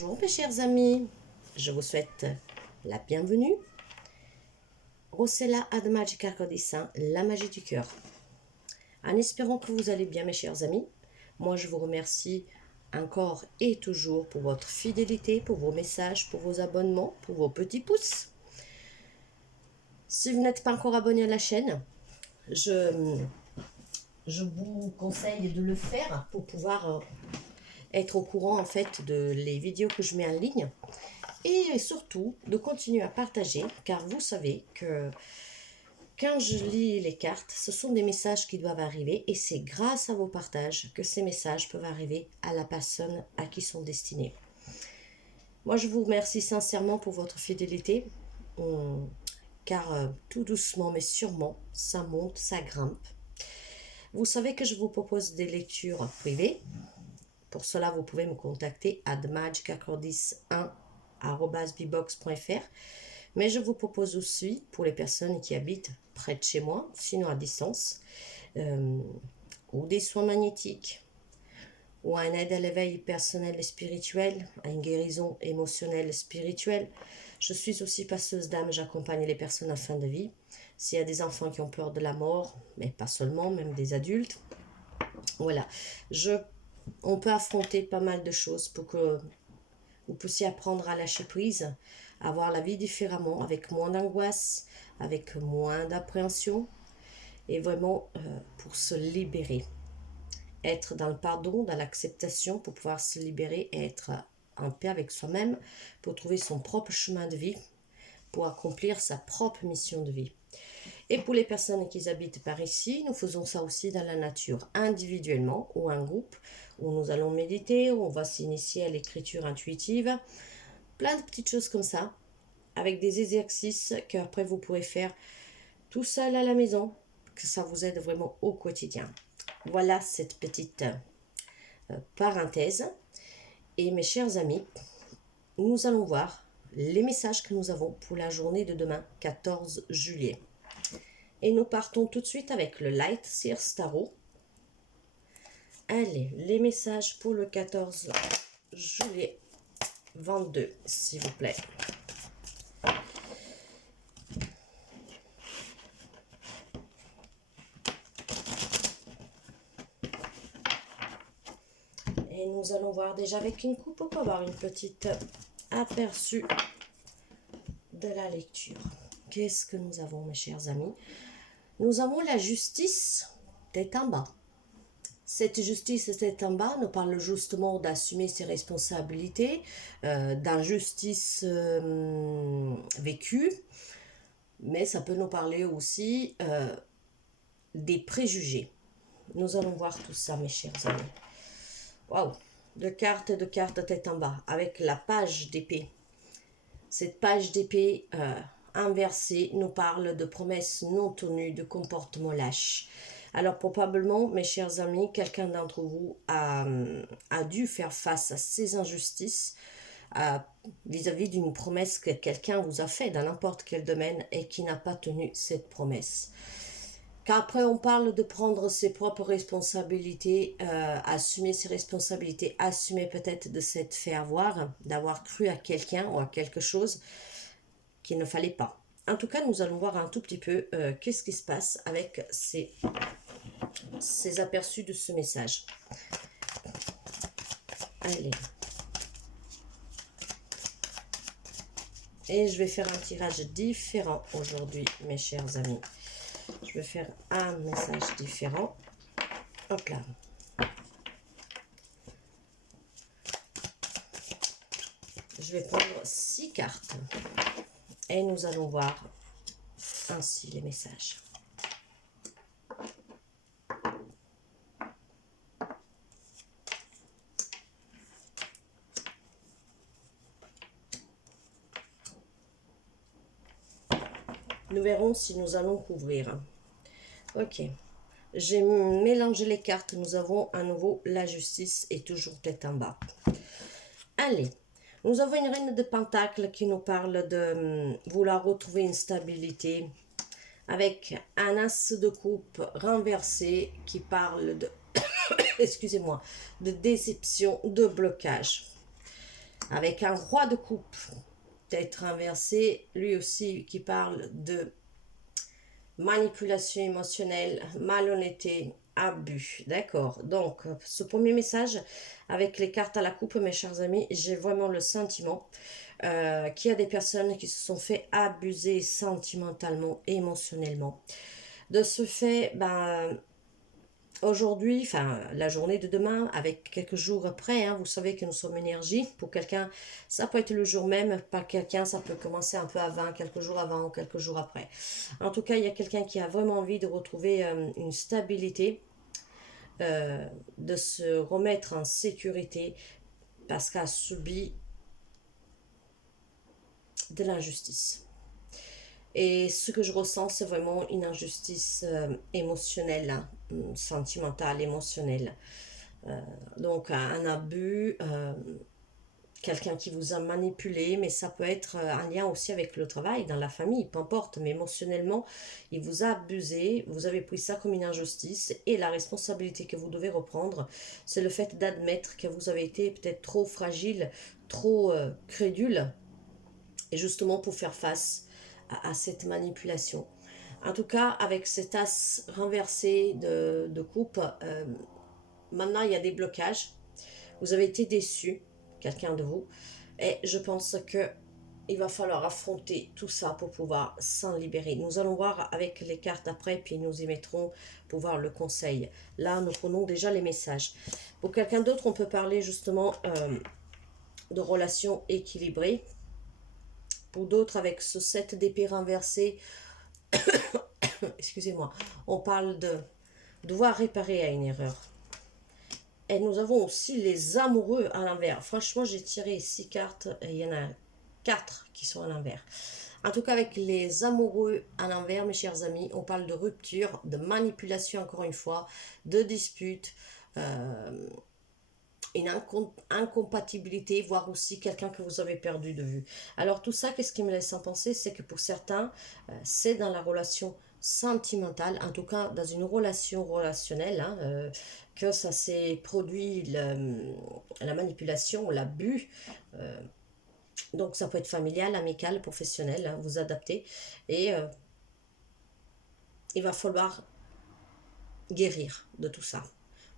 Bonjour mes chers amis, je vous souhaite la bienvenue. Rossella ad Magica Codissa, la magie du cœur. En espérant que vous allez bien mes chers amis, moi je vous remercie encore et toujours pour votre fidélité, pour vos messages, pour vos abonnements, pour vos petits pouces. Si vous n'êtes pas encore abonné à la chaîne, je vous conseille de le faire pour pouvoir être au courant en fait de les vidéos que je mets en ligne et surtout de continuer à partager car vous savez que quand je lis les cartes, ce sont des messages qui doivent arriver et c'est grâce à vos partages que ces messages peuvent arriver à la personne à qui ils sont destinés. Moi je vous remercie sincèrement pour votre fidélité car tout doucement mais sûrement ça monte, ça grimpe. Vous savez que je vous propose des lectures privées. Pour cela, vous pouvez me contacter à magicacordis1@bbox.fr. Mais je vous propose aussi, pour les personnes qui habitent près de chez moi, sinon à distance, ou des soins magnétiques, ou une aide à l'éveil personnel et spirituel, à une guérison émotionnelle et spirituelle. Je suis aussi passeuse d'âme, j'accompagne les personnes en fin de vie. S'il y a des enfants qui ont peur de la mort, mais pas seulement, même des adultes. Voilà, on peut affronter pas mal de choses pour que vous puissiez apprendre à lâcher prise, à voir la vie différemment, avec moins d'angoisse, avec moins d'appréhension, et vraiment pour se libérer. Être dans le pardon, dans l'acceptation, pour pouvoir se libérer et être en paix avec soi-même, pour trouver son propre chemin de vie, pour accomplir sa propre mission de vie. Et pour les personnes qui habitent par ici, nous faisons ça aussi dans la nature, individuellement ou en groupe, où nous allons méditer, où on va s'initier à l'écriture intuitive, plein de petites choses comme ça, avec des exercices qu'après vous pourrez faire tout seul à la maison, que ça vous aide vraiment au quotidien. Voilà cette petite parenthèse. Et mes chers amis, nous allons voir les messages que nous avons pour la journée de demain, 14 juillet. Et nous partons tout de suite avec le Light Seers Tarot. Allez, les messages pour le 14 juillet 22, s'il vous plaît. Et nous allons voir déjà avec une coupe pour avoir une petite aperçu de la lecture. Qu'est-ce que nous avons, mes chers amis? Nous avons la justice tête en bas. Cette justice tête en bas nous parle justement d'assumer ses responsabilités, d'injustice vécue, mais ça peut nous parler aussi des préjugés. Nous allons voir tout ça, mes chers amis. Waouh! De cartes tête en bas, avec la page d'épée. Cette page d'épée inversée nous parle de promesses non tenues, de comportements lâches. Alors probablement, mes chers amis, quelqu'un d'entre vous a dû faire face à ces injustices vis-à-vis d'une promesse que quelqu'un vous a faite dans n'importe quel domaine et qui n'a pas tenu cette promesse. Qu'après on parle de prendre ses propres responsabilités, assumer ses responsabilités, assumer peut-être de s'être fait avoir, d'avoir cru à quelqu'un ou à quelque chose qu'il ne fallait pas. En tout cas, nous allons voir un tout petit peu qu'est-ce qui se passe avec ces aperçus de ce message. Allez. Et je vais faire un tirage différent aujourd'hui, mes chers amis. Je vais faire un message différent. Hop là. Je vais prendre 6 cartes. Et nous allons voir ainsi les messages. Nous verrons si nous allons couvrir. Ok. J'ai mélangé les cartes. Nous avons à nouveau la justice et toujours tête en bas. Allez. Nous avons une reine de pentacles qui nous parle de vouloir retrouver une stabilité. Avec un as de coupe renversé qui parle de, excusez-moi, de déception, de blocage. avec un roi de coupe, d'être inversé, lui aussi qui parle de manipulation émotionnelle, malhonnêteté, abus. D'accord. Donc, ce premier message avec les cartes à la coupe, mes chers amis, j'ai vraiment le sentiment qu'il y a des personnes qui se sont fait abuser sentimentalement, émotionnellement. De ce fait, ben, aujourd'hui, enfin la journée de demain, avec quelques jours après, hein, vous savez que nous sommes énergie. Pour quelqu'un, ça peut être le jour même. Par quelqu'un, ça peut commencer un peu avant, quelques jours avant ou quelques jours après. En tout cas, il y a quelqu'un qui a vraiment envie de retrouver une stabilité, de se remettre en sécurité parce qu'elle a subi de l'injustice. Et ce que je ressens, c'est vraiment une injustice émotionnelle, hein, sentimentale, émotionnelle. Donc un abus, quelqu'un qui vous a manipulé, mais ça peut être un lien aussi avec le travail, dans la famille, peu importe, mais émotionnellement, il vous a abusé, vous avez pris ça comme une injustice, et la responsabilité que vous devez reprendre, c'est le fait d'admettre que vous avez été peut-être trop fragile, trop crédule, et justement pour faire face à cette manipulation. En tout cas, avec cet as renversé de coupe, maintenant il y a des blocages. Vous avez été déçu, quelqu'un de vous, et je pense que il va falloir affronter tout ça pour pouvoir s'en libérer. Nous allons voir avec les cartes après, puis nous y mettrons pour voir le conseil. Là, nous prenons déjà les messages. Pour quelqu'un d'autre, on peut parler justement de relations équilibrées. Pour d'autres, avec ce 7 d'épée renversé, excusez-moi, on parle de devoir réparer à une erreur. Et nous avons aussi les amoureux à l'envers. Franchement, j'ai tiré 6 cartes et il y en a 4 qui sont à l'envers. En tout cas, avec les amoureux à l'envers, mes chers amis, on parle de rupture, de manipulation encore une fois, de dispute, une incompatibilité, voire aussi quelqu'un que vous avez perdu de vue. Alors tout ça, qu'est-ce qui me laisse en penser, c'est que pour certains, c'est dans la relation sentimentale, en tout cas dans une relation relationnelle, hein, que ça s'est produit, la manipulation, l'abus. Donc ça peut être familial, amical, professionnel, hein, vous adaptez. Et il va falloir guérir de tout ça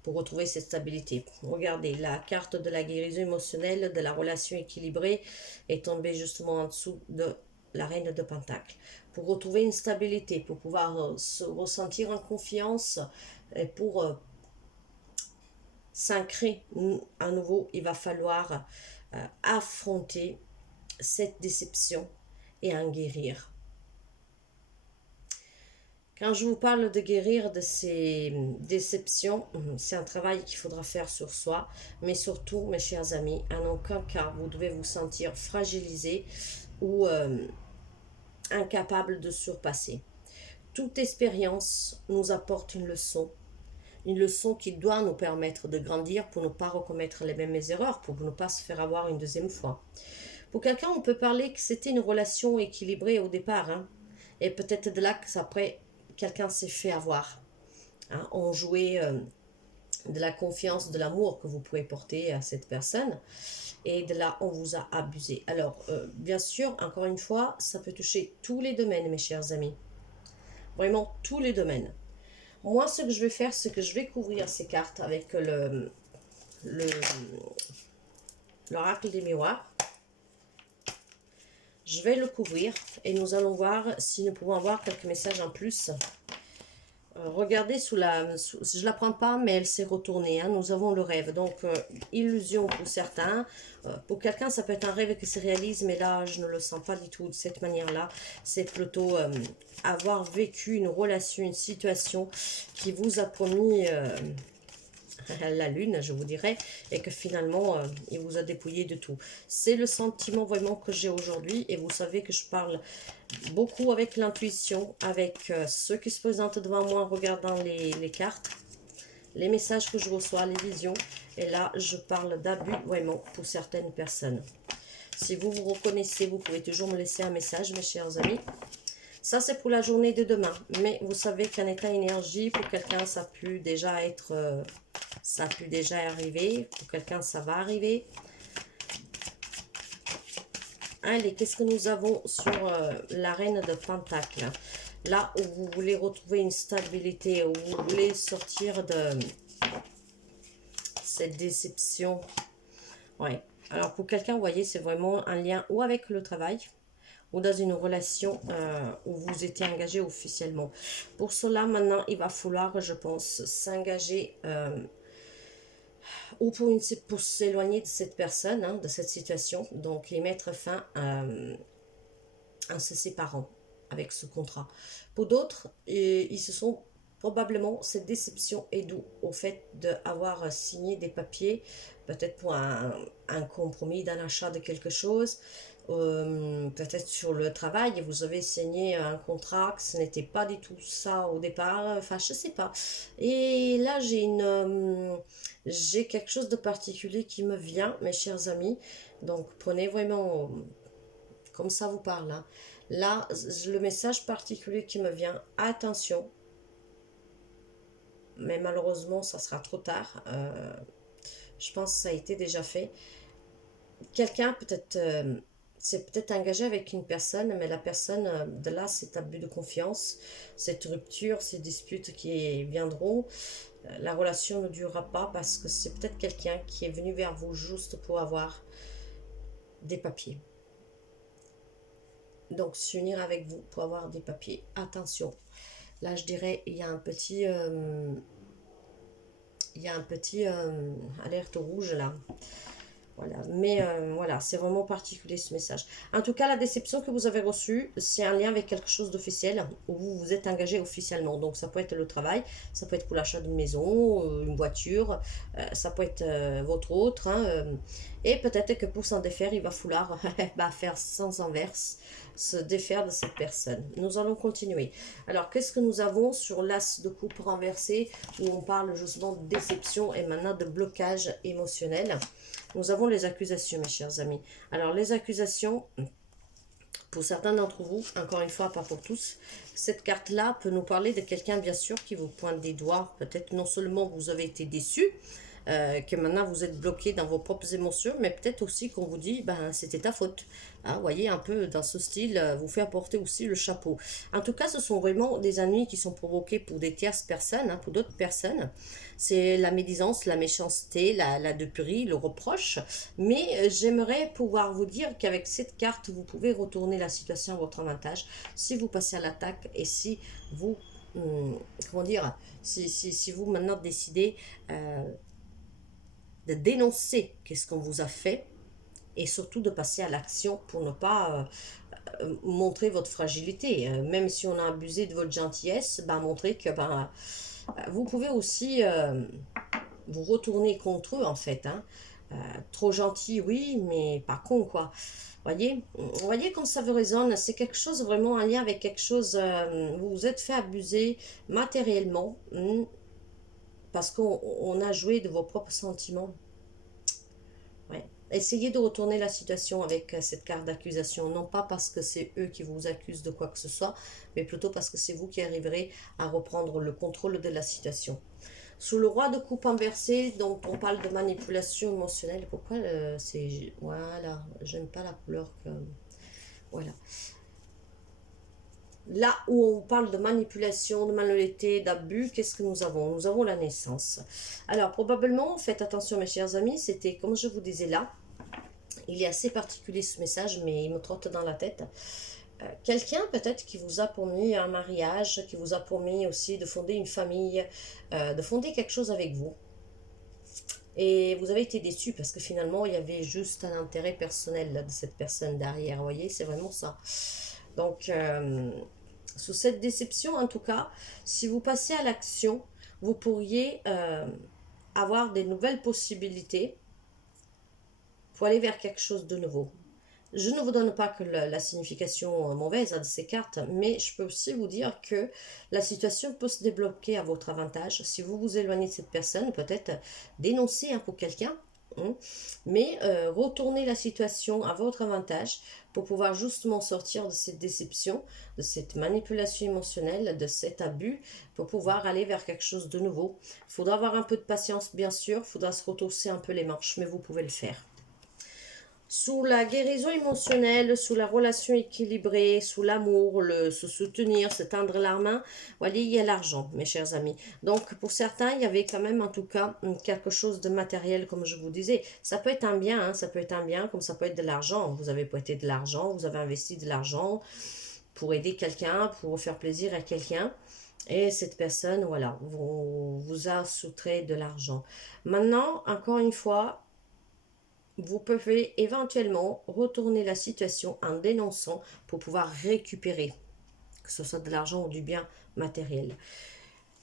pour retrouver cette stabilité. Regardez, la carte de la guérison émotionnelle, de la relation équilibrée est tombée justement en dessous de la reine de Pentacle. Pour retrouver une stabilité, pour pouvoir se ressentir en confiance et pour s'ancrer à nouveau, il va falloir affronter cette déception et en guérir. Quand je vous parle de guérir de ces déceptions, c'est un travail qu'il faudra faire sur soi, mais surtout, mes chers amis, en aucun cas vous devez vous sentir fragilisé ou incapable de surpasser. Toute expérience nous apporte une leçon qui doit nous permettre de grandir pour ne pas recommettre les mêmes erreurs, pour ne pas se faire avoir une deuxième fois. Pour quelqu'un, on peut parler que c'était une relation équilibrée au départ, hein, et peut-être de là que après, quelqu'un s'est fait avoir. Hein, on jouait de la confiance, de l'amour que vous pouvez porter à cette personne, et de là, on vous a abusé. Alors, bien sûr, encore une fois, ça peut toucher tous les domaines, mes chers amis. Vraiment, tous les domaines. Moi, ce que je vais faire, c'est que je vais couvrir ces cartes avec l'oracle des miroirs. Je vais le couvrir et nous allons voir si nous pouvons avoir quelques messages en plus. Regardez je ne la prends pas, mais elle s'est retournée. Hein. Nous avons le rêve. Donc, illusion pour certains. Pour quelqu'un, ça peut être un rêve qui se réalise, mais là, je ne le sens pas du tout de cette manière-là. C'est plutôt avoir vécu une relation, une situation qui vous a promis la lune, je vous dirais, et que finalement, il vous a dépouillé de tout. C'est le sentiment vraiment que j'ai aujourd'hui, et vous savez que je parle beaucoup avec l'intuition, avec ceux qui se présentent devant moi en regardant les cartes, les messages que je reçois, les visions, et là, je parle d'abus vraiment pour certaines personnes. Si vous vous reconnaissez, vous pouvez toujours me laisser un message, mes chers amis. Ça, c'est pour la journée de demain. Mais vous savez qu'un état énergie, pour quelqu'un, ça a pu déjà être... ça a pu déjà arriver. Pour quelqu'un, ça va arriver. Allez, qu'est-ce que nous avons sur la reine de Pentacle? Là où vous voulez retrouver une stabilité, où vous voulez sortir de cette déception. Ouais. Alors, pour quelqu'un, vous voyez, c'est vraiment un lien ou avec le travail, ou dans une relation où vous étiez engagé officiellement. Pour cela, maintenant, il va falloir, je pense, s'engager ou pour s'éloigner de cette personne, hein, de cette situation, donc et mettre fin en se séparant avec ce contrat. Pour d'autres, ils se sont probablement, cette déception est due au fait d'avoir signé des papiers, peut-être pour un compromis d'un achat de quelque chose, peut-être sur le travail, vous avez signé un contrat, que ce n'était pas du tout ça au départ, enfin je sais pas. Et là j'ai quelque chose de particulier qui me vient, mes chers amis, donc prenez vraiment comme ça vous parle, hein. Là, le message particulier qui me vient, attention, mais malheureusement, ça sera trop tard. Je pense que ça a été déjà fait. Quelqu'un peut-être s'est peut-être engagé avec une personne, mais la personne, de là, cet abus de confiance, cette rupture, ces disputes qui viendront, la relation ne durera pas parce que c'est peut-être quelqu'un qui est venu vers vous juste pour avoir des papiers. Donc, s'unir avec vous pour avoir des papiers. Attention. Là, je dirais, il y a un petit... alerte rouge là. Voilà, mais voilà, c'est vraiment particulier ce message. En tout cas, la déception que vous avez reçue, c'est un lien avec quelque chose d'officiel, où vous vous êtes engagé officiellement. Donc ça peut être le travail, ça peut être pour l'achat d'une maison, une voiture, ça peut être votre autre. Hein, et peut-être que pour s'en défaire, il va falloir faire sans inverse, se défaire de cette personne. Nous allons continuer. Alors, qu'est-ce que nous avons sur l'as de coupe renversé, où on parle justement de déception et maintenant de blocage émotionnel. Nous avons les accusations, mes chers amis. Alors, les accusations, pour certains d'entre vous, encore une fois, pas pour tous, cette carte-là peut nous parler de quelqu'un, bien sûr, qui vous pointe des doigts. Peut-être non seulement vous avez été déçu, que maintenant vous êtes bloqué dans vos propres émotions, mais peut-être aussi qu'on vous dit, ben c'était ta faute. Hein, vous voyez, un peu dans ce style, vous fait apporter aussi le chapeau. En tout cas, ce sont vraiment des ennuis qui sont provoqués pour des tierces personnes, hein, pour d'autres personnes. C'est la médisance, la méchanceté, la duperie, le reproche. Mais j'aimerais pouvoir vous dire qu'avec cette carte, vous pouvez retourner la situation à votre avantage si vous passez à l'attaque et si vous, comment dire, si vous maintenant décidez de dénoncer qu'est-ce qu'on vous a fait et surtout de passer à l'action pour ne pas montrer votre fragilité. Même si on a abusé de votre gentillesse, montrer que vous pouvez aussi vous retourner contre eux en fait. Hein. Trop gentil, oui, mais pas con quoi. Voyez comme ça vous résonne, c'est quelque chose vraiment en lien avec quelque chose, vous vous êtes fait abuser matériellement, parce qu'on a joué de vos propres sentiments. Ouais. Essayez de retourner la situation avec cette carte d'accusation, non pas parce que c'est eux qui vous accusent de quoi que ce soit, mais plutôt parce que c'est vous qui arriverez à reprendre le contrôle de la situation. Sous le roi de coupe inversé, donc on parle de manipulation émotionnelle. Pourquoi c'est... Voilà, j'aime pas la couleur que... Voilà. Là où on parle de manipulation, de malhonnêteté, d'abus, qu'est-ce que nous avons? Nous avons la naissance. Alors, probablement, faites attention mes chers amis, c'était, comme je vous disais là, il est assez particulier ce message, mais il me trotte dans la tête. Quelqu'un peut-être qui vous a promis un mariage, qui vous a promis aussi de fonder une famille, de fonder quelque chose avec vous. Et vous avez été déçu parce que finalement, il y avait juste un intérêt personnel là, de cette personne derrière. Vous voyez, c'est vraiment ça. Donc, sous cette déception, en tout cas, si vous passez à l'action, vous pourriez avoir des nouvelles possibilités pour aller vers quelque chose de nouveau. Je ne vous donne pas que la signification mauvaise de ces cartes, mais je peux aussi vous dire que la situation peut se débloquer à votre avantage. Si vous vous éloignez de cette personne, peut-être dénoncer pour quelqu'un, mais retourner la situation à votre avantage pour pouvoir justement sortir de cette déception, de cette manipulation émotionnelle, de cet abus, pour pouvoir aller vers quelque chose de nouveau. Il faudra avoir un peu de patience, bien sûr, il faudra se retrousser un peu les manches, mais vous pouvez le faire. Sous la guérison émotionnelle, sous la relation équilibrée, sous l'amour, le se soutenir, se tendre la main, vous voyez, il y a l'argent, mes chers amis. Donc, pour certains, il y avait quand même, en tout cas, quelque chose de matériel, comme je vous disais. Ça peut être un bien, hein, ça peut être un bien, comme ça peut être de l'argent. Vous avez prêté de l'argent, vous avez investi de l'argent pour aider quelqu'un, pour faire plaisir à quelqu'un. Et cette personne, voilà, vous a soutrait de l'argent. Maintenant, encore une fois, vous pouvez éventuellement retourner la situation en dénonçant pour pouvoir récupérer, que ce soit de l'argent ou du bien matériel.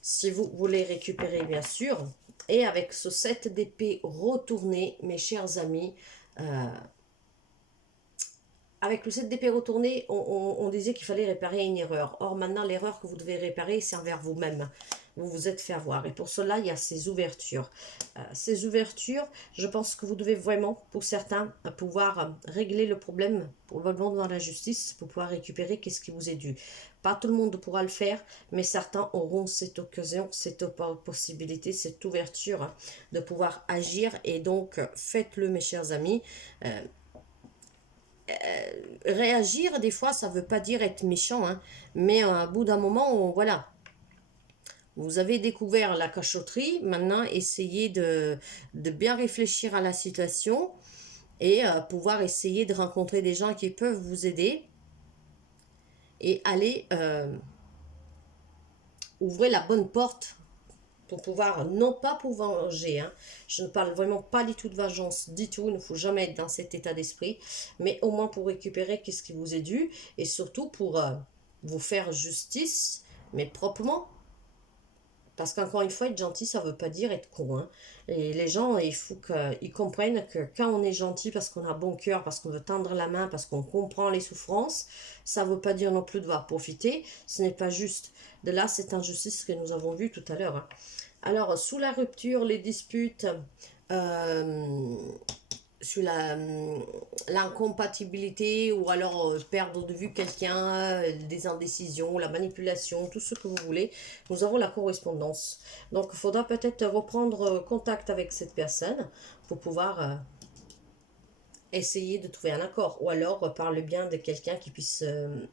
Si vous voulez récupérer, bien sûr, et avec ce 7 d'épée retourné, mes chers amis, avec le 7 d'épée retourné, on disait qu'il fallait réparer une erreur. Or, maintenant, l'erreur que vous devez réparer, c'est envers vous-même. Vous vous êtes fait avoir. Et pour cela, il y a ces ouvertures. Ces ouvertures, je pense que vous devez vraiment, pour certains, pouvoir régler le problème, probablement devant la justice, pour pouvoir récupérer qu'est-ce qui vous est dû. Pas tout le monde pourra le faire, mais certains auront cette occasion, cette possibilité, cette ouverture de pouvoir agir. Et donc, faites-le, mes chers amis. Réagir, des fois, ça veut pas dire être méchant, hein, mais à bout d'un moment, voilà, vous avez découvert la cachotterie, maintenant essayez de bien réfléchir à la situation et pouvoir essayer de rencontrer des gens qui peuvent vous aider et aller ouvrir la bonne porte pour pouvoir, non pas pour venger, hein, je ne parle vraiment pas du tout de vengeance, du tout, il ne faut jamais être dans cet état d'esprit, mais au moins pour récupérer qu'est-ce qui vous est dû, et surtout pour vous faire justice, mais proprement, parce qu'encore une fois, être gentil, ça ne veut pas dire être con, hein. Et les gens, il faut qu'ils comprennent que quand on est gentil, parce qu'on a bon cœur, parce qu'on veut tendre la main, parce qu'on comprend les souffrances, ça ne veut pas dire non plus devoir profiter, ce n'est pas juste. De là, cette injustice que nous avons vue tout à l'heure, hein. Alors, sous la rupture, les disputes, euh, sur l'incompatibilité ou alors perdre de vue quelqu'un, des indécisions, la manipulation, tout ce que vous voulez, nous avons la correspondance. Donc, il faudra peut-être reprendre contact avec cette personne pour pouvoir essayer de trouver un accord. Ou alors, par le bien de quelqu'un qui puisse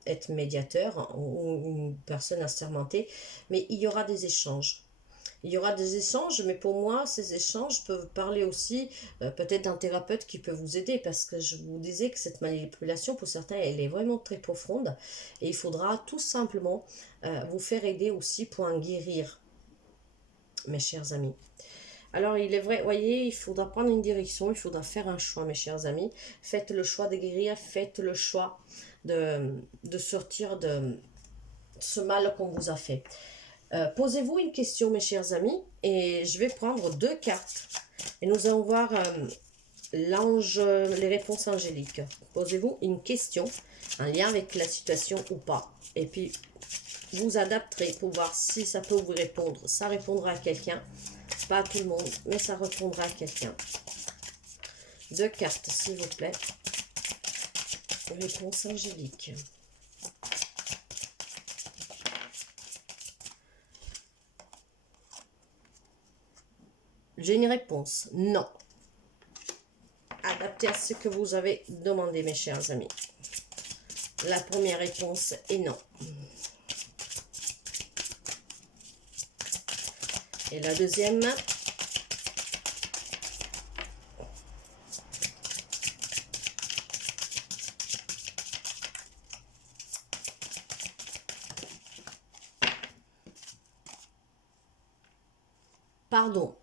être médiateur ou une personne assermentée. Mais il y aura des échanges. Il y aura des échanges, mais pour moi, ces échanges peuvent parler aussi peut-être d'un thérapeute qui peut vous aider, parce que je vous disais que cette manipulation, pour certains, elle est vraiment très profonde, et il faudra tout simplement vous faire aider aussi pour en guérir, mes chers amis. Alors, il est vrai, voyez, il faudra prendre une direction, il faudra faire un choix, mes chers amis. Faites le choix de guérir, faites le choix de sortir de ce mal qu'on vous a fait. Posez-vous une question, mes chers amis, et je vais prendre 2 cartes. Et nous allons voir l'ange, les réponses angéliques. Posez-vous une question, en lien avec la situation ou pas. Et puis, vous adapterez pour voir si ça peut vous répondre. Ça répondra à quelqu'un, pas à tout le monde, mais ça répondra à quelqu'un. 2 cartes, s'il vous plaît. Réponse angélique. J'ai une réponse. Non. Adapté à ce que vous avez demandé, mes chers amis. La première réponse est non. Et la deuxième, pardon.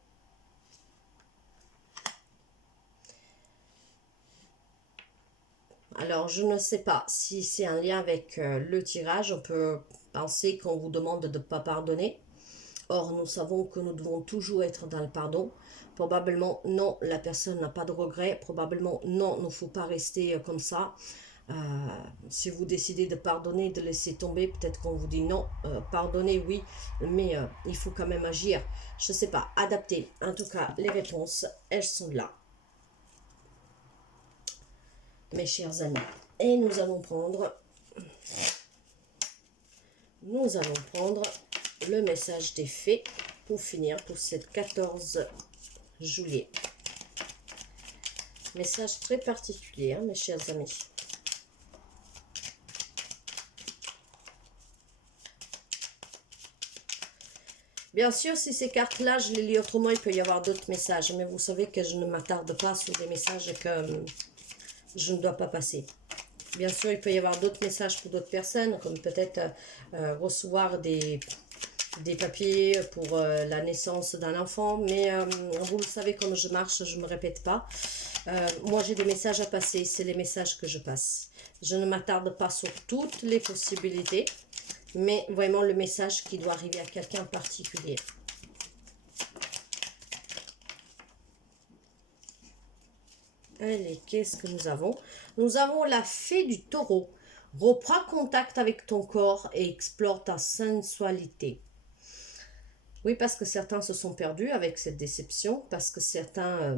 Alors, je ne sais pas si c'est un lien avec le tirage. On peut penser qu'on vous demande de ne pas pardonner. Or, nous savons que nous devons toujours être dans le pardon. Probablement, non, la personne n'a pas de regret. Probablement, non, il ne faut pas rester comme ça. Si vous décidez de pardonner, de laisser tomber, peut-être qu'on vous dit non, pardonnez, oui, mais il faut quand même agir. Je ne sais pas, adapter. En tout cas, les réponses, elles sont là, mes chers amis. Et nous allons prendre le message des fées pour finir pour cette 14 juillet. Message très particulier, hein, mes chers amis. Bien sûr, si ces cartes-là, je les lis autrement, il peut y avoir d'autres messages. Mais vous savez que je ne m'attarde pas sur des messages que je ne dois pas passer. Bien sûr, il peut y avoir d'autres messages pour d'autres personnes, comme peut-être recevoir des papiers pour la naissance d'un enfant. Mais vous le savez, comme je marche, je ne me répète pas. Moi, j'ai des messages à passer. C'est les messages que je passe. Je ne m'attarde pas sur toutes les possibilités, mais vraiment le message qui doit arriver à quelqu'un en particulier. Allez, qu'est-ce que nous avons? Nous avons la fée du taureau. Reprends contact avec ton corps et explore ta sensualité. Oui, parce que certains se sont perdus avec cette déception, parce que certains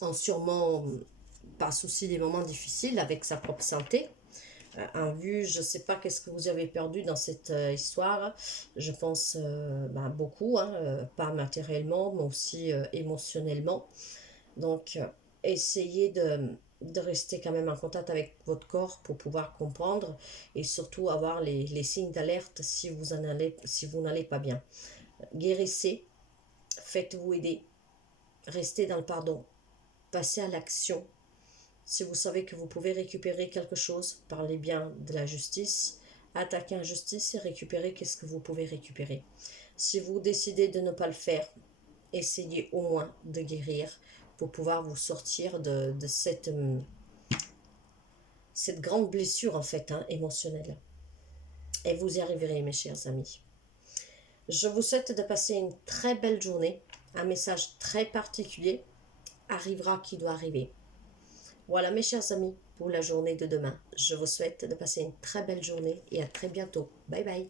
ont sûrement passé aussi des moments difficiles avec sa propre santé. En vue, je ne sais pas qu'est-ce que vous avez perdu dans cette histoire. Je pense beaucoup, hein, pas matériellement, mais aussi émotionnellement. Donc, essayez de rester quand même en contact avec votre corps pour pouvoir comprendre et surtout avoir les signes d'alerte si vous n'allez pas bien. Guérissez, faites-vous aider, restez dans le pardon, passez à l'action. Si vous savez que vous pouvez récupérer quelque chose, parlez bien de la justice, attaquez en justice et récupérez qu'est-ce que vous pouvez récupérer. Si vous décidez de ne pas le faire, essayez au moins de guérir pour pouvoir vous sortir de cette grande blessure en fait, hein, émotionnelle. Et vous y arriverez, mes chers amis. Je vous souhaite de passer une très belle journée. Un message très particulier arrivera qui doit arriver. Voilà mes chers amis pour la journée de demain. Je vous souhaite de passer une très belle journée et à très bientôt. Bye bye.